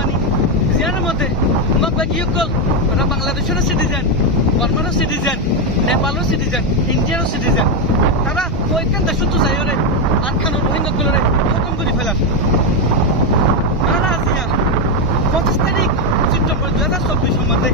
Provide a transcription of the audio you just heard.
আনি জিয়ার মধ্যে বাগিসকল ওরা বাংলাদেশের সিটিজেন বর্মার সিটিজেন নেপালের সিটিজেন ইন্ডিয়ার সিটিজেন তারা ওইখান দেশত যাই রে আর খানো রোহিঙ্গাগুলোরে খতম করে ফেলার তারা আছে 25 তারিখ সেপ্টেম্বর 2024 মধ্যে